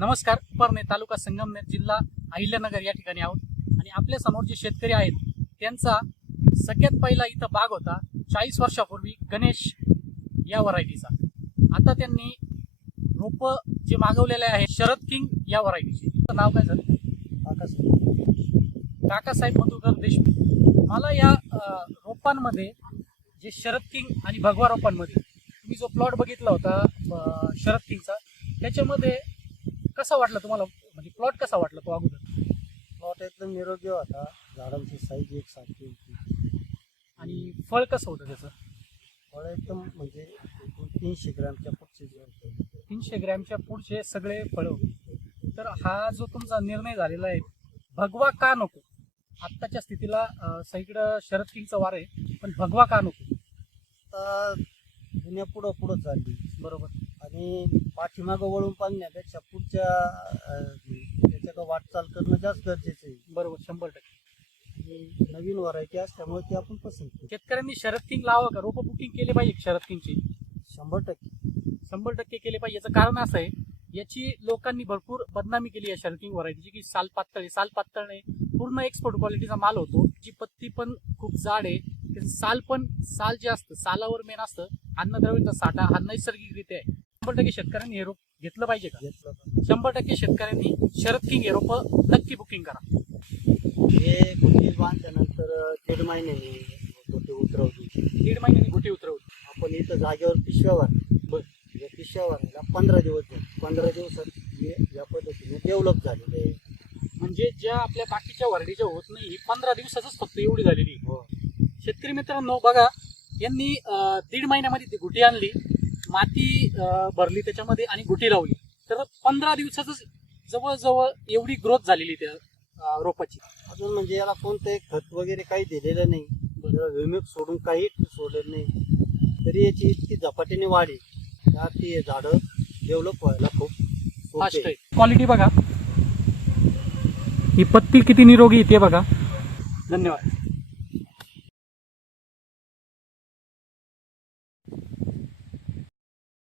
नमस्कार परने तालुका संगमनेर जिल्हा अहिल्यानगर या ठिकाणी आहोत. आणि आपल्यासमोर जे शेतकरी आहेत त्यांचा सगळ्यात पहिला इथं बाग होता चाळीस वर्षापूर्वी गणेश या व्हरायटीचा. आता त्यांनी रोप जे मागवलेले आहे शरद किंग या व्हरायटीचे. नाव काय सर? आकाश काकासाहेब मधुकर देशमुख. मला या रोपांमध्ये जे शरद किंग आणि भगवा रोपांमध्ये तुम्ही जो प्लॉट बघितला होता शरद किंगचा त्याच्यामध्ये कसा वाटला तुम्हाला? म्हणजे प्लॉट कसा वाटला तो अगोदर? प्लॉट एकदम निरोगी होता. झाडांची साईज एक सारखी होती. आणि फळ कसं होतं त्याचं? फळ एकदम म्हणजे एकूण तीनशे ग्रॅमच्या पुढचे जे होते. तीनशे ग्रॅमच्या पुढचे सगळे फळं होते. तर हा जो तुमचा निर्णय झालेला आहे भगवा का नको? आत्ताच्या स्थितीला अ, सगळीकडं शरद किंगचा वार आहे पण भगवा का नको? आता दुनिया पुढं पुढं चालली. बरोबर. आणि पाठीमागं वळून पाहण्यापेक्षा पुढच्या त्याच्याकडं वाटचाल करणं जास्त गरजेचं आहे. बरोबर शंभर टक्के. आणि नवीन व्हरायटी असल्यामुळे ती आपण पसंत करू. शेतकऱ्यांनी शरद किंग लावावं का? रोपं बुकिंग केले पाहिजे का शरद किंगची शंभर टक्के. शंभर टक्के केले पाहिजे. याचं कारण असं आहे याची लोकांनी भरपूर बदनामी केली आहे शरद किंग व्हरायटीची की साल पातळ आहे साल पातळ नाही. पूर्ण एक्सपोर्ट क्वालिटीचा माल होतो. जी पत्ती पण खूप जाड आहे त्याचं साल पण साल जे असतं सालावर मेन असतं अन्नद्रव्याचा साठा हा नैसर्गिकरित्या आहे. शंभर टक्के शेतकऱ्यांनी हे रोप घेतलं पाहिजे का. शंभर टक्के शेतकऱ्यांनी शरद किंग हे रोप नक्की बुकिंग करा. हे गुंडी बांधल्यानंतर दीड महिन्याने गोटे उतरवली दीड महिन्यांनी गुटी उतरवली आपण इथं जागेवर पिशव्या भरल्या या पंधरा दिवस झाले. पंधरा दिवसात हे या पद्धतीने डेव्हलप झालेले आहे. म्हणजे ज्या आपल्या बाकीच्या व्हरायटीच्या होत नाही ही पंधरा दिवसातच फक्त एवढी झालेली आहे. हो. शेतकरी मित्रांनो बघा यांनी अं, दीड महिन्यामध्ये ती गुटी आणली. माती भरली त्याच्यामध्ये आणि गुटी लावली. तर पंधरा दिवसातच जवळजवळ एवढी ग्रोथ झालेली त्या रोपाची. अजून म्हणजे याला कोणतंही खत वगैरे काही दिलेलं नाही. विमिक सोडून काही सोडलेलं नाही तरी याची इतकी झपाट्याने वाढ आहे. त्यात ती झाडं डेव्हलप व्हायला खूप क्वालिटी बघा. ही पत्ती किती निरोगी ते बघा. धन्यवाद.